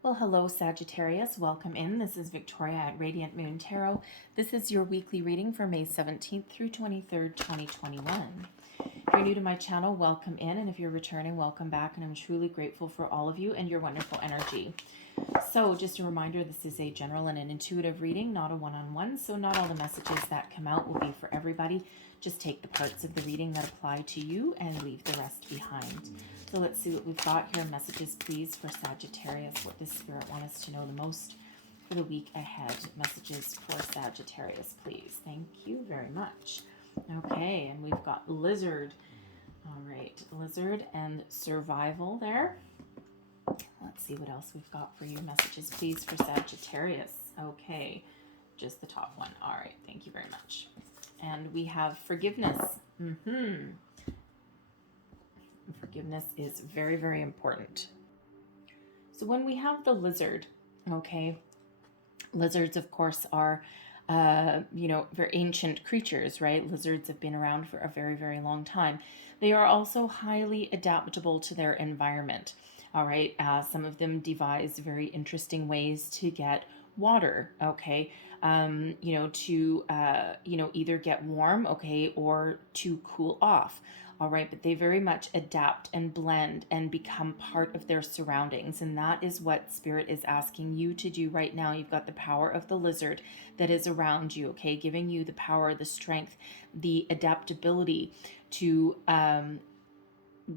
Well, hello, Sagittarius. Welcome in. This is Victoria at Radiant Moon Tarot. This is your weekly reading for May 17th through 23rd, 2021. If you're new to my channel, welcome in. And if you're returning, welcome back. And I'm truly grateful for all of you and your wonderful energy. So just a reminder, this is a general and an intuitive reading, not a one-on-one. So not all the messages that come out will be for everybody. Just take the parts of the reading that apply to you and leave the rest behind. So let's see what we've got here. Messages, please, for Sagittarius. What does Spirit want us to know the most for the week ahead? Messages for Sagittarius, please. Thank you very much. Okay, and we've got Lizard. All right, Lizard and Survival there. Let's see what else we've got for you. Messages, please, for Sagittarius. Okay, just the top one. All right, thank you very much. And we have Forgiveness. Forgiveness is very, very important. So when we have the Lizard, okay, lizards, of course, are, very ancient creatures, right? Lizards have been around for a very, very long time. They are also highly adaptable to their environment. All right. Some of them devise very interesting ways to get water. Okay. To, either get warm, okay, or to cool off. All right. But they very much adapt and blend and become part of their surroundings. And that is what Spirit is asking you to do right now. You've got the power of the lizard that is around you. Okay. Giving you the power, the strength, the adaptability to,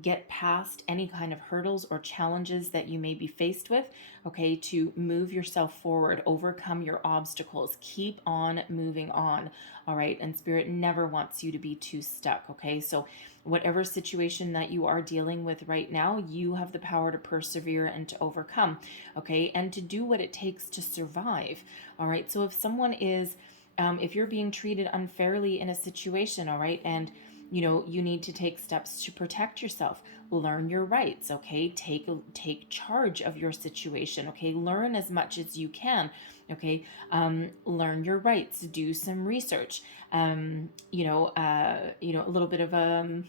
get past any kind of hurdles or challenges that you may be faced with, okay, to move yourself forward, overcome your obstacles, keep on moving on, all right? And Spirit never wants you to be too stuck, okay? So whatever situation that you are dealing with right now, you have the power to persevere and to overcome, okay? And to do what it takes to survive, all right? So if someone is, if you're being treated unfairly in a situation, all right, and you need to take steps to protect yourself. Learn your rights, okay? Take charge of your situation, okay? Learn as much as you can, okay? Learn your rights. Do some research. A little bit of a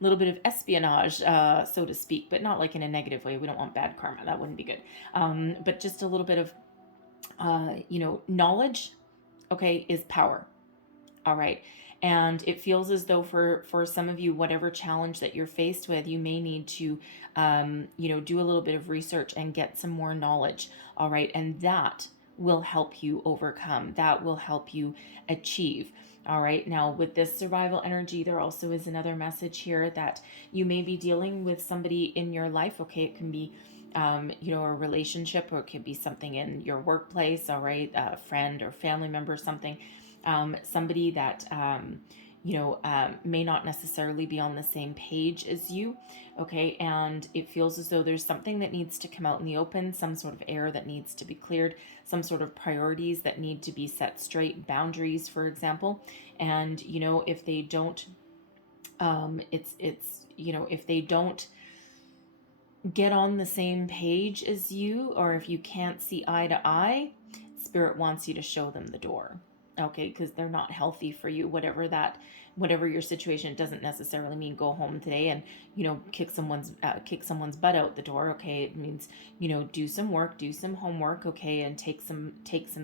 little bit of espionage, so to speak, but not like in a negative way. We don't want bad karma. That wouldn't be good. But just a little bit of, knowledge, okay, is power. All right. And it feels as though for some of you, whatever challenge that you're faced with, you may need to, do a little bit of research and get some more knowledge. All right. And that will help you overcome. That will help you achieve. All right. Now, with this survival energy, there also is another message here that you may be dealing with somebody in your life. Okay. It can be a relationship, or it could be something in your workplace, all right, a friend or family member, something, somebody that, may not necessarily be on the same page as you, okay, and it feels as though there's something that needs to come out in the open, some sort of air that needs to be cleared, some sort of priorities that need to be set straight, boundaries, for example, and, if they don't, if they don't get on the same page as you, or if you can't see eye to eye, Spirit wants you to show them the door, okay, because they're not healthy for you. Whatever your situation, doesn't necessarily mean go home today and kick someone's butt out the door, okay? It means do some work, do some homework, okay, and take some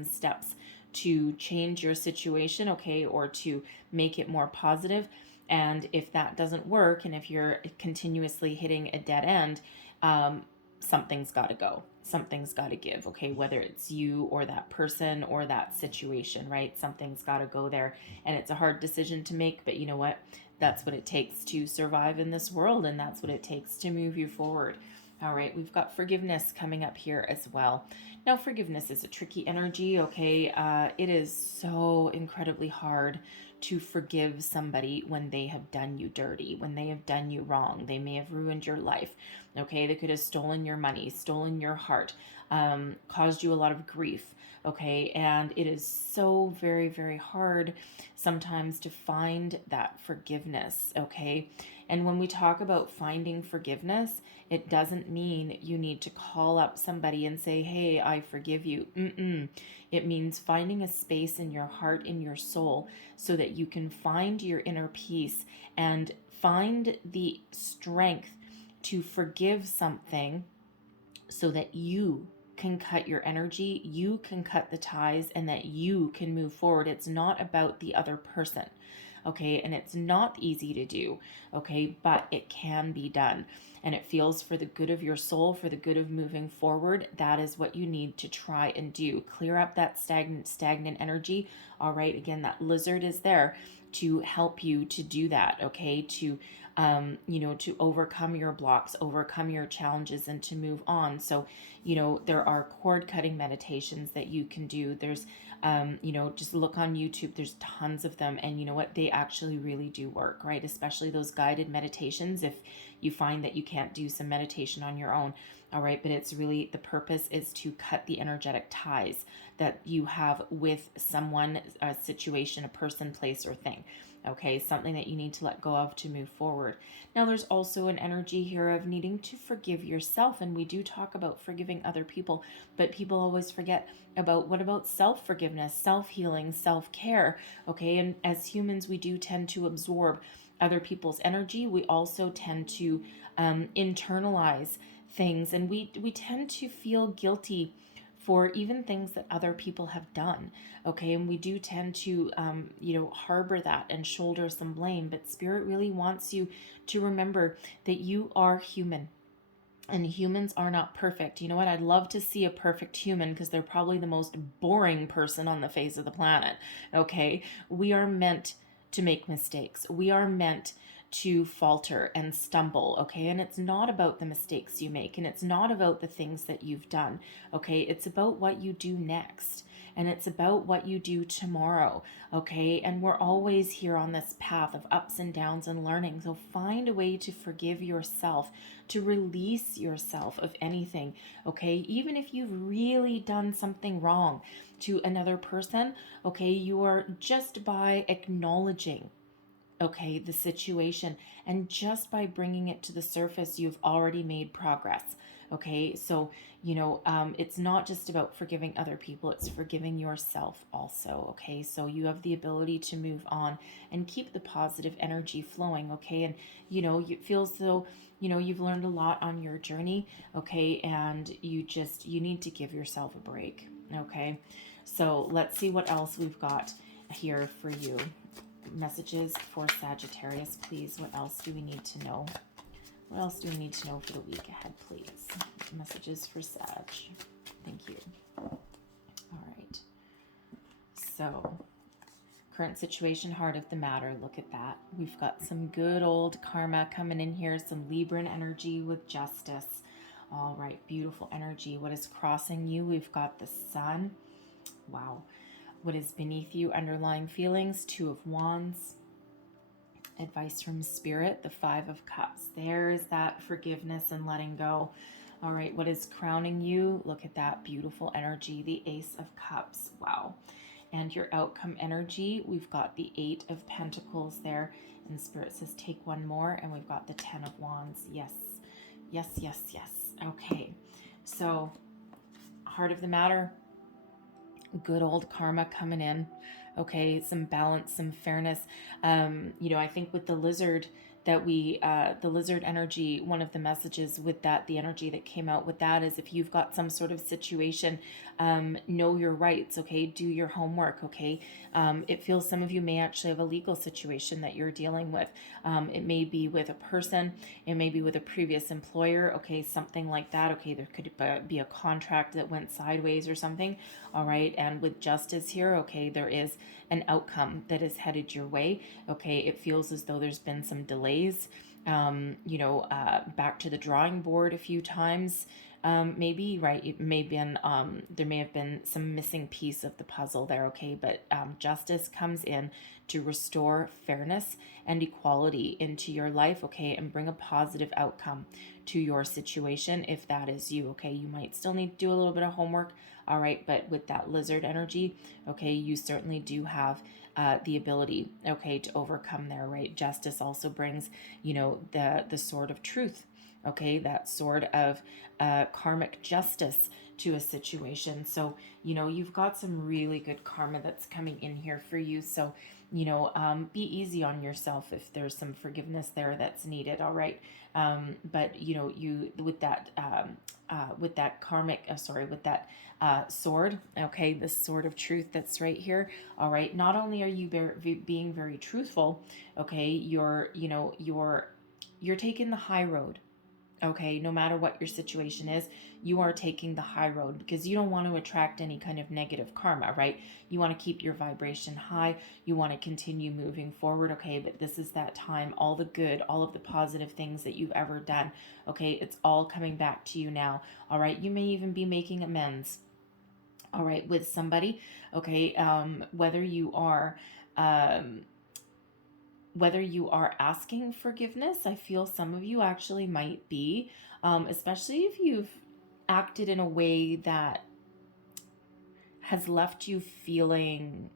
steps to change your situation, okay, or to make it more positive. And if that doesn't work, and if you're continuously hitting a dead end, something's got to go. Something's got to give, okay? Whether it's you or that person or that situation, right? Something's got to go there. And it's a hard decision to make, but you know what? That's what it takes to survive in this world, and that's what it takes to move you forward. All right, we've got forgiveness coming up here as well. Now, forgiveness is a tricky energy, okay? It is so incredibly hard to forgive somebody when they have done you dirty, when they have done you wrong. They may have ruined your life, okay? They could have stolen your money, stolen your heart, caused you a lot of grief, okay? And it is so very, very hard sometimes to find that forgiveness, okay? And when we talk about finding forgiveness, it doesn't mean you need to call up somebody and say, hey, I forgive you. It means finding a space in your heart, in your soul, so that you can find your inner peace and find the strength to forgive something so that you can cut your energy, you can cut the ties, and that you can move forward. It's not about the other person, okay? And it's not easy to do, okay? But it can be done. And it feels for the good of your soul, for the good of moving forward. That is what you need to try and do. Clear up that stagnant energy, all right? Again, that lizard is there to help you to do that, okay? To to overcome your blocks, overcome your challenges, and to move on. So, there are cord cutting meditations that you can do. There's, just look on YouTube. There's tons of them. And you know what? They actually really do work, right? Especially those guided meditations. If you find that you can't do some meditation on your own, all right? But it's really, the purpose is to cut the energetic ties that you have with someone, a situation, a person, place, or thing. Okay, something that you need to let go of to move forward. Now, there's also an energy here of needing to forgive yourself. And we do talk about forgiving other people, but people always forget about what about self-forgiveness, self-healing, self-care. Okay, and as humans, we do tend to absorb other people's energy. We also tend to internalize things, and we tend to feel guilty for even things that other people have done. Okay, and we do tend to harbor that and shoulder some blame. But Spirit really wants you to remember that you are human, and humans are not perfect. You know what? I'd love to see a perfect human, because they're probably the most boring person on the face of the planet. Okay, we are meant to make mistakes. We are meant to falter and stumble, okay? And it's not about the mistakes you make, and it's not about the things that you've done, okay? It's about what you do next, and it's about what you do tomorrow, okay? And we're always here on this path of ups and downs and learning. So find a way to forgive yourself, to release yourself of anything, okay? Even if you've really done something wrong to another person, okay, you are just by acknowledging, okay, the situation, and just by bringing it to the surface, you've already made progress. Okay, so it's not just about forgiving other people, it's forgiving yourself also. Okay, so you have the ability to move on and keep the positive energy flowing. Okay, and you feel as though you've learned a lot on your journey. Okay, and you need to give yourself a break. Okay, so let's see what else we've got here for you. Messages for Sagittarius, please. What else do we need to know? What else do we need to know for the week ahead, please? Messages for Sag. Thank you. All right. So, current situation, heart of the matter. Look at that. We've got some good old karma coming in here. Some Libran energy with justice. All right. Beautiful energy. What is crossing you? We've got the sun. Wow. What is beneath you? Underlying feelings. Two of Wands. Advice from Spirit. The Five of Cups. There is that forgiveness and letting go. All right. What is crowning you? Look at that beautiful energy. The Ace of Cups. Wow. And your outcome energy. We've got the Eight of Pentacles there. And Spirit says take one more. And we've got the Ten of Wands. Yes. Yes, yes, yes. Okay. So, heart of the matter. Good old karma coming in. Okay, some balance, some fairness. I think with the lizard that the lizard energy, one of the messages with that, the energy that came out with that is if you've got some sort of situation, know your rights, okay? Do your homework, okay? It feels some of you may actually have a legal situation that you're dealing with. It may be with a person, it may be with a previous employer, okay? Something like that, okay? There could be a contract that went sideways or something, all right? And with justice here, okay, there is an outcome that is headed your way, okay? It feels as though there's been some delays, back to the drawing board a few times, maybe, right? It may have been, there may have been some missing piece of the puzzle there, okay? But justice comes in to restore fairness and equality into your life, okay? And bring a positive outcome to your situation if that is you, okay? You might still need to do a little bit of homework, all right? But with that lizard energy, okay, you certainly do have the ability, okay, to overcome there, right? Justice also brings, the sword of truth, okay, that sword of karmic justice to a situation. So, you've got some really good karma that's coming in here for you. So, be easy on yourself if there's some forgiveness there that's needed. All right. But you with that karmic, sorry, with that sword, okay, this sword of truth that's right here. All right. Not only are you being very truthful, okay, you're taking the high road. Okay, no matter what your situation is, you are taking the high road because you don't want to attract any kind of negative karma, right? You want to keep your vibration high. You want to continue moving forward, okay? But this is that time, all the good, all of the positive things that you've ever done, okay? It's all coming back to you now, all right? You may even be making amends, all right, with somebody, okay? Um, whether you are asking forgiveness, I feel some of you actually might be, especially if you've acted in a way that has left you feeling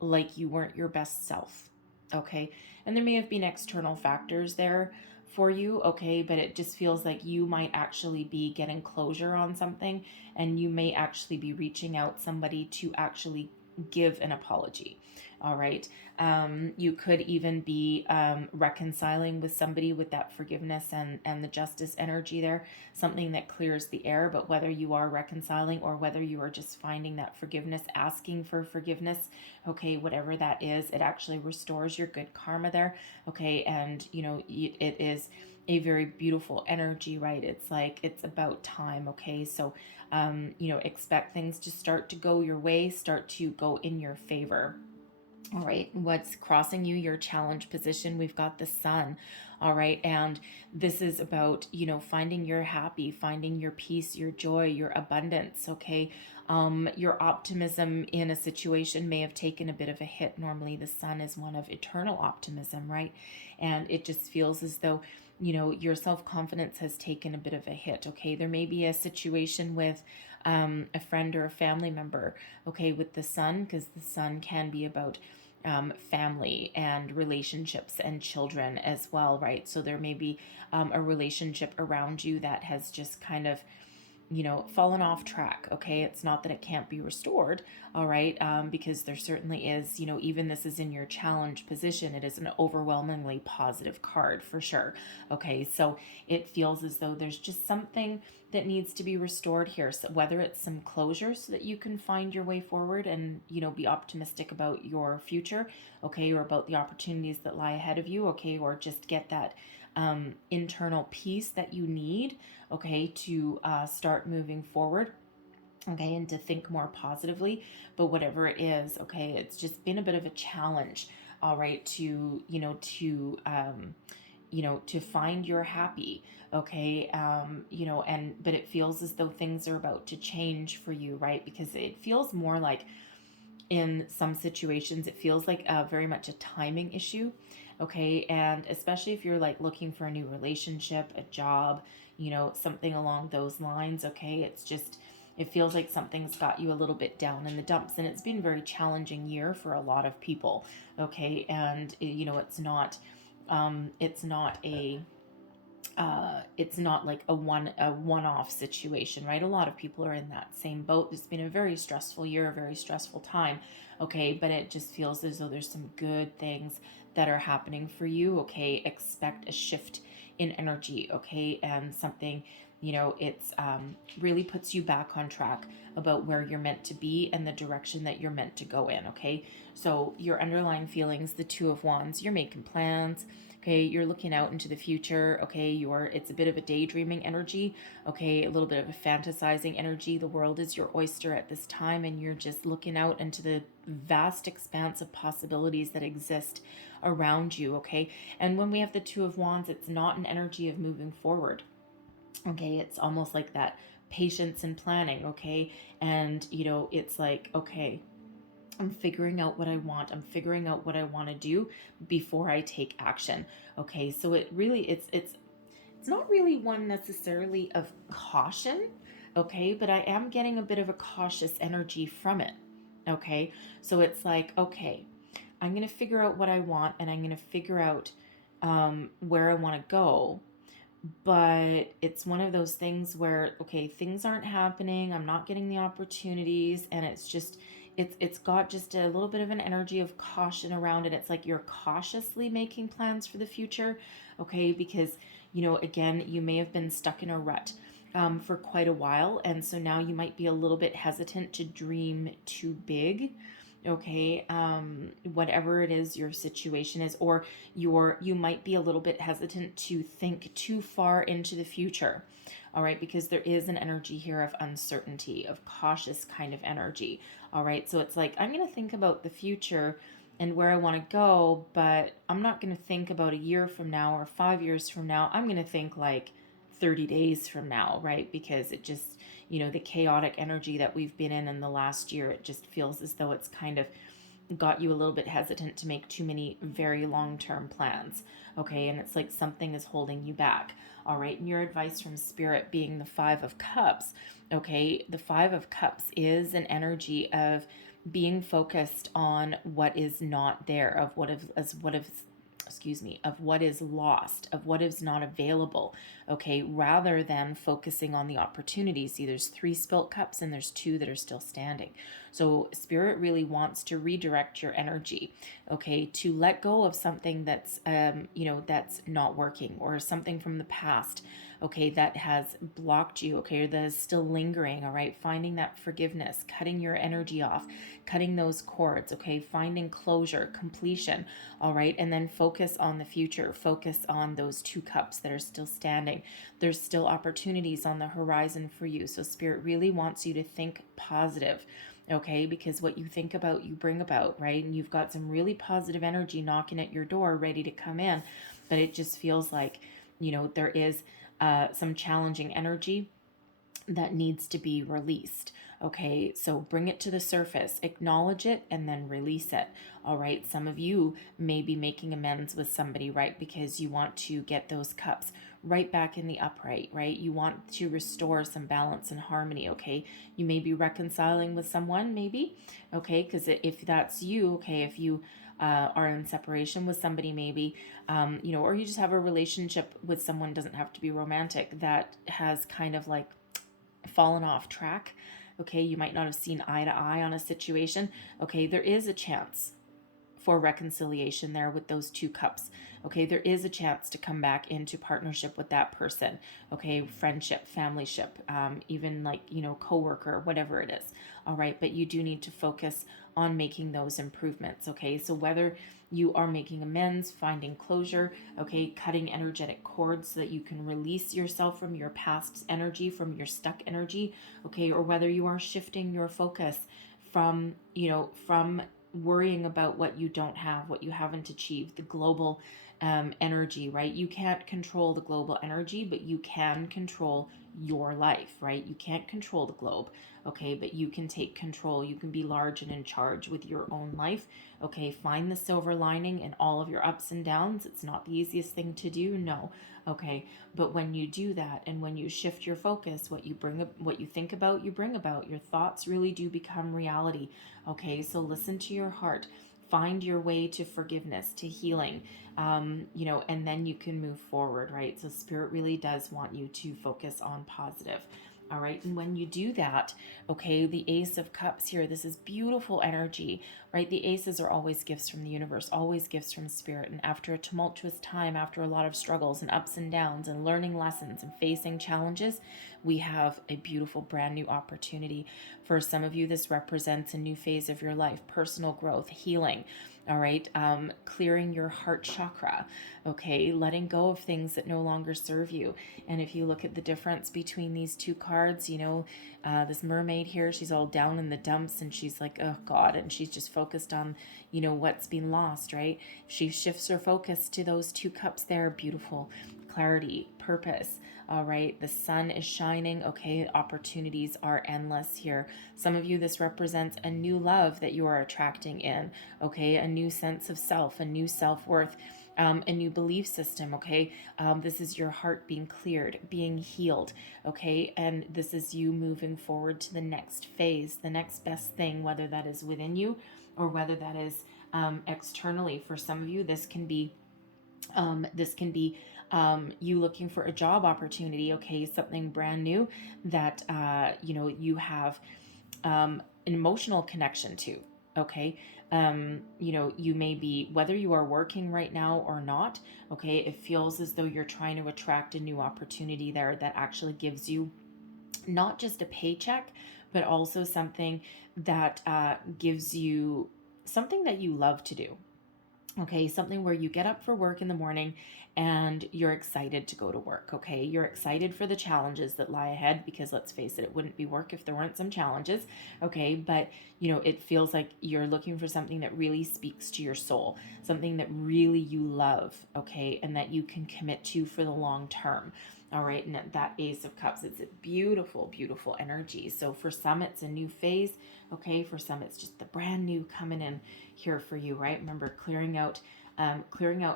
like you weren't your best self. Okay. And there may have been external factors there for you. Okay. But it just feels like you might actually be getting closure on something, and you may actually be reaching out somebody to actually give an apology. All right. You could even be reconciling with somebody with that forgiveness and the justice energy there, something that clears the air. But whether you are reconciling or whether you are just finding that forgiveness, asking for forgiveness, okay, whatever that is, it actually restores your good karma there. Okay. And, it is a very beautiful energy, right? It's like, it's about time. Okay. So, expect things to start to go your way, start to go in your favor. All right, what's crossing you, your challenge position? We've got the sun. All right, and this is about, finding your happy, finding your peace, your joy, your abundance. Okay, your optimism in a situation may have taken a bit of a hit. Normally, the sun is one of eternal optimism, right? And it just feels as though, your self confidence has taken a bit of a hit. Okay, there may be a situation with a friend or a family member, okay, with the sun, because the sun can be about family and relationships and children as well, right? So there may be a relationship around you that has just kind of, fallen off track. Okay, it's not that it can't be restored, all right, because there certainly is, even this is in your challenge position, it is an overwhelmingly positive card for sure. Okay, so it feels as though there's just something that needs to be restored here. So whether it's some closure so that you can find your way forward and, be optimistic about your future, okay, or about the opportunities that lie ahead of you, okay, or just get that internal peace that you need, okay, to start moving forward, okay, and to think more positively. But whatever it is, okay, it's just been a bit of a challenge, all right, to to find your happy, okay, and but it feels as though things are about to change for you, right? Because it feels more like, in some situations, it feels like very much a timing issue, okay, and especially if you're like looking for a new relationship, a job, something along those lines, okay, it feels like something's got you a little bit down in the dumps, and it's been a very challenging year for a lot of people, okay, and it's not like a one-off situation, right? A lot of people are in that same boat. It's been a very stressful year, a very stressful time, okay, but it just feels as though there's some good things that are happening for you, okay? Expect a shift in energy, okay? And something, it's really puts you back on track about where you're meant to be and the direction that you're meant to go in, okay? So your underlying feelings, the Two of Wands, you're making plans, okay, you're looking out into the future, okay, it's a bit of a daydreaming energy, okay, a little bit of a fantasizing energy. The world is your oyster at this time, and you're just looking out into the vast expanse of possibilities that exist around you, okay? And when we have the Two of Wands, it's not an energy of moving forward, okay? It's almost like that patience and planning, okay? And it's like, okay, I'm figuring out what I want. I'm figuring out what I want to do before I take action. Okay, so it's not really one necessarily of caution, okay, but I am getting a bit of a cautious energy from it. Okay, so it's like, okay, I'm going to figure out what I want, and I'm going to figure out where I want to go. But it's one of those things where, okay, things aren't happening. I'm not getting the opportunities, and it's got just a little bit of an energy of caution around it. It's like you're cautiously making plans for the future, okay? Because, again, you may have been stuck in a rut for quite a while. And so now you might be a little bit hesitant to dream too big, okay? Whatever it is your situation is, or you might be a little bit hesitant to think too far into the future. All right, because there is an energy here of uncertainty, of cautious kind of energy. All right, so it's like, I'm going to think about the future and where I want to go, but I'm not going to think about a year from now or 5 years from now. I'm going to think like 30 days from now, right? Because it just, the chaotic energy that we've been in the last year, it just feels as though it's kind of got you a little bit hesitant to make too many very long-term plans, okay? And it's like something is holding you back, all right? And your advice from Spirit being the Five of Cups, okay? The Five of Cups is an energy of being focused on what is not there, of what is lost, of what is not available, okay, rather than focusing on the opportunities. See, there's 3 spilt cups and there's 2 that are still standing. So Spirit really wants to redirect your energy, okay, to let go of something that's, that's not working, or something from the past, okay, that has blocked you, okay, or that is still lingering, all right, finding that forgiveness, cutting your energy off, cutting those cords, okay, finding closure, completion, all right, and then focus on the future, focus on those 2 cups that are still standing. There's still opportunities on the horizon for you. So Spirit really wants you to think positive, okay, because what you think about, you bring about, right? And you've got some really positive energy knocking at your door ready to come in, but it just feels like, there is some challenging energy that needs to be released. Okay, so bring it to the surface, acknowledge it, and then release it. All right, some of you may be making amends with somebody, right? Because you want to get those cups right back in the upright, right? You want to restore some balance and harmony, okay? You may be reconciling with someone, maybe, okay? Because if that's you, okay, if you are in separation with somebody, maybe, or you just have a relationship with someone, doesn't have to be romantic, that has kind of like fallen off track, okay, you might not have seen eye to eye on a situation, okay, there is a chance for reconciliation there with those 2 cups, okay, there is a chance to come back into partnership with that person, okay, friendship, familyship, even like, coworker, whatever it is, all right, but you do need to focus on making those improvements, okay, so whether you are making amends, finding closure, okay, cutting energetic cords so that you can release yourself from your past energy, from your stuck energy, okay, or whether you are shifting your focus from, from worrying about what you don't have, what you haven't achieved, the global energy, right? You can't control the global energy, but you can control your life, right? You can't control the globe, okay, but you can take control. You can be large and in charge with your own life, okay? Find the silver lining in all of your ups and downs. It's not the easiest thing to do, no, okay, but when you do that, and when you shift your focus, what you think about, you bring about. Your thoughts really do become reality, okay? So listen to your heart. Find your way to forgiveness, to healing, and then you can move forward, right? So Spirit really does want you to focus on positive. All right. And when you do that, okay, the Ace of Cups here, this is beautiful energy, right? The aces are always gifts from the universe, always gifts from Spirit. And after a tumultuous time, after a lot of struggles and ups and downs and learning lessons and facing challenges, we have a beautiful brand new opportunity. For some of you, this represents a new phase of your life, personal growth, healing. All right. Clearing your heart chakra. Okay. Letting go of things that no longer serve you. And if you look at the difference between these 2 cards, this mermaid here, she's all down in the dumps and she's like, oh God. And she's just focused on, what's been lost, right? She shifts her focus to those 2 cups there. Beautiful clarity, purpose. All right, the sun is shining. Okay, opportunities are endless here. Some of you, this represents a new love that you are attracting in. Okay, a new sense of self, a new self-worth, a new belief system. Okay, this is your heart being cleared, being healed. Okay, and this is you moving forward to the next phase, the next best thing, whether that is within you or whether that is externally. For some of you, this can be you looking for a job opportunity, okay, something brand new that you have an emotional connection to. Okay. You know, you may be, whether you are working right now or not, okay, it feels as though you're trying to attract a new opportunity there that actually gives you not just a paycheck, but also something that gives you something that you love to do. Okay, something where you get up for work in the morning and you're excited to go to work. Okay, you're excited for the challenges that lie ahead, because let's face it, it wouldn't be work if there weren't some challenges. Okay, but you know, it feels like you're looking for something that really speaks to your soul, something that really you love. Okay, and that you can commit to for the long term. All right, and that Ace of Cups, it's a beautiful, beautiful energy. So for some, it's a new phase. Okay, for some, it's just the brand new coming in here for you, right? Remember, clearing out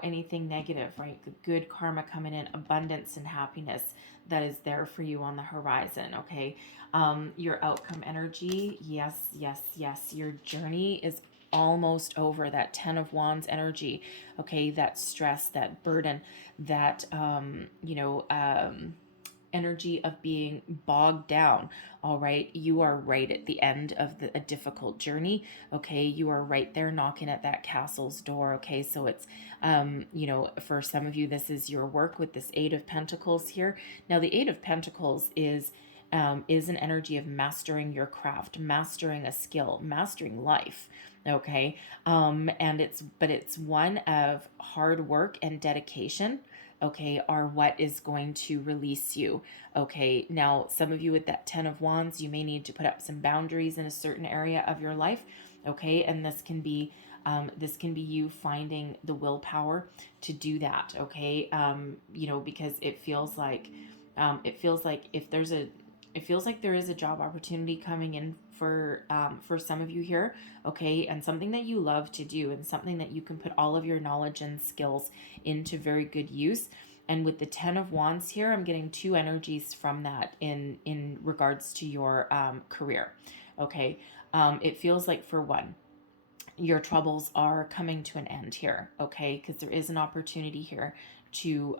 anything negative, right? The good karma coming in, abundance and happiness that is there for you on the horizon. Okay, your outcome energy, yes, yes, yes. Your journey is almost over. That 10 of Wands energy, okay, that stress, that burden, that energy of being bogged down. All right, you are right at the end of a difficult journey. Okay, you are right there knocking at that castle's door. Okay, so it's for some of you, this is your work with this Eight of Pentacles here. Now the Eight of Pentacles is an energy of mastering your craft, mastering a skill, mastering life. Okay, and it's one of hard work and dedication, okay, are what is going to release you. Okay, now some of you with that 10 of Wands, you may need to put up some boundaries in a certain area of your life. Okay, and this can be you finding the willpower to do that. Okay, because it feels like there is a job opportunity coming in for some of you here. Okay, and something that you love to do, and something that you can put all of your knowledge and skills into very good use. And with the 10 of Wands here, I'm getting two energies from that in regards to your career. Okay, it feels like, for one, your troubles are coming to an end here. Okay, because there is an opportunity here to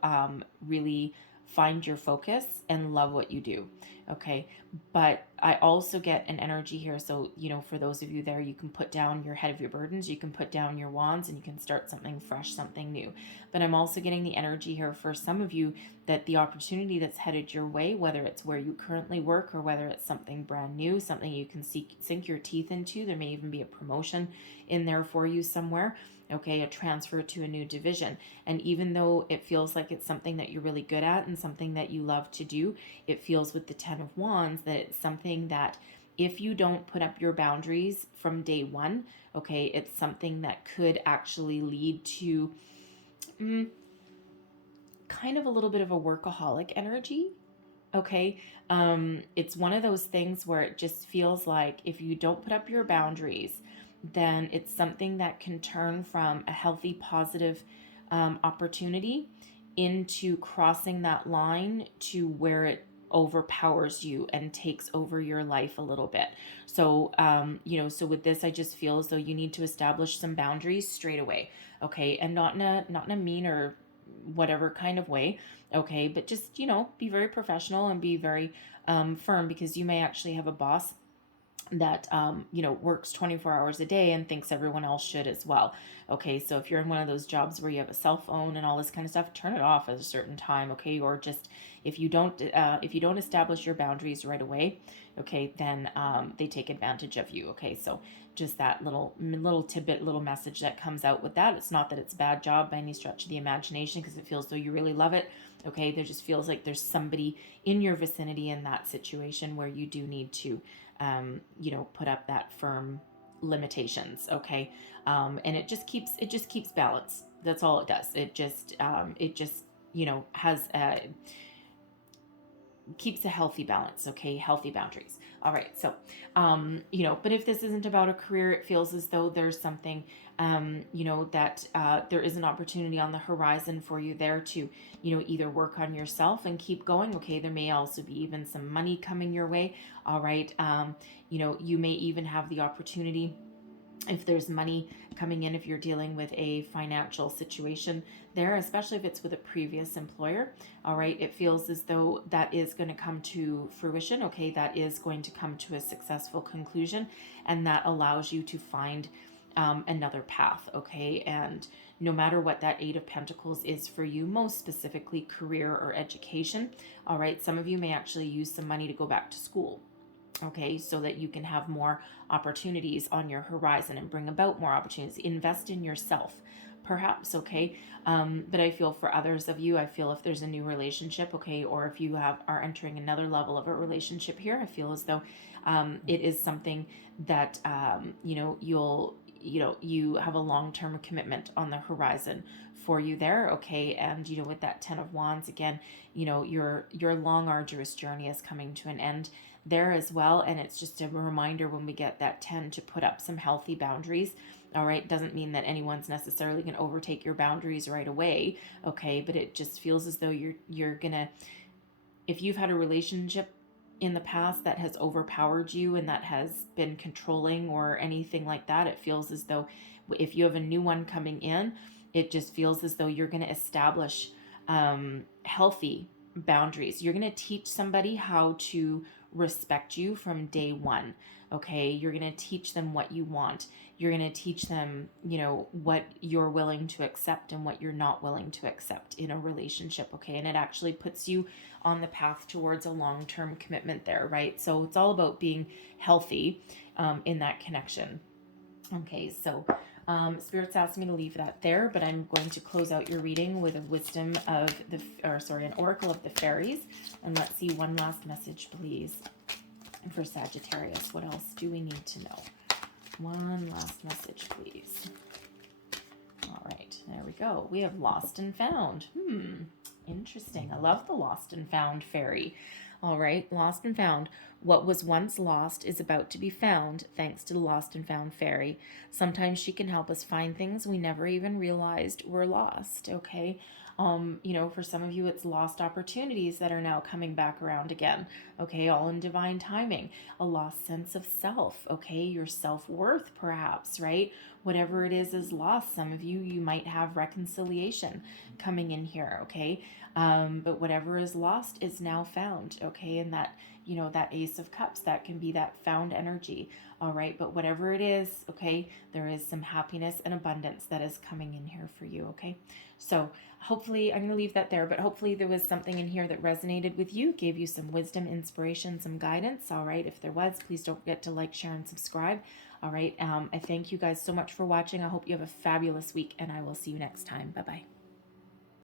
really find your focus and love what you do. Okay, but I also get an energy here. So, for those of you there, you can put down your head of your burdens, you can put down your wands, and you can start something fresh, something new. But I'm also getting the energy here for some of you that the opportunity that's headed your way, whether it's where you currently work or whether it's something brand new, something you can sink your teeth into, there may even be a promotion in there for you somewhere. Okay, a transfer to a new division. And even though it feels like it's something that you're really good at and something that you love to do, it feels with the 10 of Wands that it's something that, if you don't put up your boundaries from day one, okay, it's something that could actually lead to kind of a little bit of a workaholic energy. Okay, it's one of those things where it just feels like if you don't put up your boundaries, then it's something that can turn from a healthy, positive opportunity into crossing that line to where it overpowers you and takes over your life a little bit. So, so with this, I just feel as though you need to establish some boundaries straight away. Okay, and not in a mean or whatever kind of way. Okay, but just be very professional and be very firm, because you may actually have a boss that works 24 hours a day and thinks everyone else should as well. Okay, so if you're in one of those jobs where you have a cell phone and all this kind of stuff, turn it off at a certain time. Okay, or just if you don't establish your boundaries right away, okay, then they take advantage of you. Okay, so just that little tidbit, little message that comes out with that. It's not that it's a bad job by any stretch of the imagination, because it feels though you really love it. Okay, there just feels like there's somebody in your vicinity in that situation where you do need to put up that firm limitations. Okay, and it just keeps balance. That's all it does. It just has keeps a healthy balance. Okay, healthy boundaries. All right, so but if this isn't about a career, it feels as though there's something that there is an opportunity on the horizon for you there to either work on yourself and keep going. Okay, there may also be even some money coming your way. All right, you may even have the opportunity If there's money coming in, if you're dealing with a financial situation there, especially if it's with a previous employer, all right, it feels as though that is going to come to fruition, okay, that is going to come to a successful conclusion, and that allows you to find another path, okay, and no matter what that Eight of Pentacles is for you, most specifically career or education, all right, some of you may actually use some money to go back to school, okay, so that you can have more opportunities on your horizon and bring about more opportunities. Invest in yourself, perhaps, okay. But I feel for others of you, I feel if there's a new relationship, okay, or if you are entering another level of a relationship here, I feel as though it is something that you have a long-term commitment on the horizon for you there, okay. And with that 10 of Wands again, your long arduous journey is coming to an end there as well. And it's just a reminder when we get that 10 to put up some healthy boundaries. All right, doesn't mean that anyone's necessarily going to overtake your boundaries right away, okay, but it just feels as though you're gonna, if you've had a relationship in the past that has overpowered you and that has been controlling or anything like that, it feels as though if you have a new one coming in, it just feels as though you're going to establish healthy boundaries. You're going to teach somebody how to respect you from day one, okay. You're going to teach them what you want. You're going to teach them what you're willing to accept and what you're not willing to accept in a relationship, okay. And it actually puts you on the path towards a long-term commitment there, right? So it's all about being healthy in that connection, okay. So Spirit's asked me to leave that there, but I'm going to close out your reading with a wisdom of an oracle of the fairies. And let's see one last message, please, for Sagittarius. What else do we need to know? One last message, please. All right, there we go. We have lost and found. Interesting. I love the lost and found fairy. All right, lost and found. What was once lost is about to be found thanks to the lost and found fairy. Sometimes she can help us find things we never even realized were lost, okay? For some of you, it's lost opportunities that are now coming back around again, okay? All in divine timing. A lost sense of self, okay? Your self-worth, perhaps, right? Whatever it is lost. Some of you might have reconciliation coming in here, okay? But whatever is lost is now found, okay? And that, that Ace of Cups, that can be that found energy, all right? But whatever it is, okay, there is some happiness and abundance that is coming in here for you, okay? So hopefully, I'm going to leave that there, but hopefully there was something in here that resonated with you, gave you some wisdom, inspiration, some guidance, all right? If there was, please don't forget to like, share, and subscribe, all right? I thank you guys so much for watching. I hope you have a fabulous week, and I will see you next time. Bye-bye.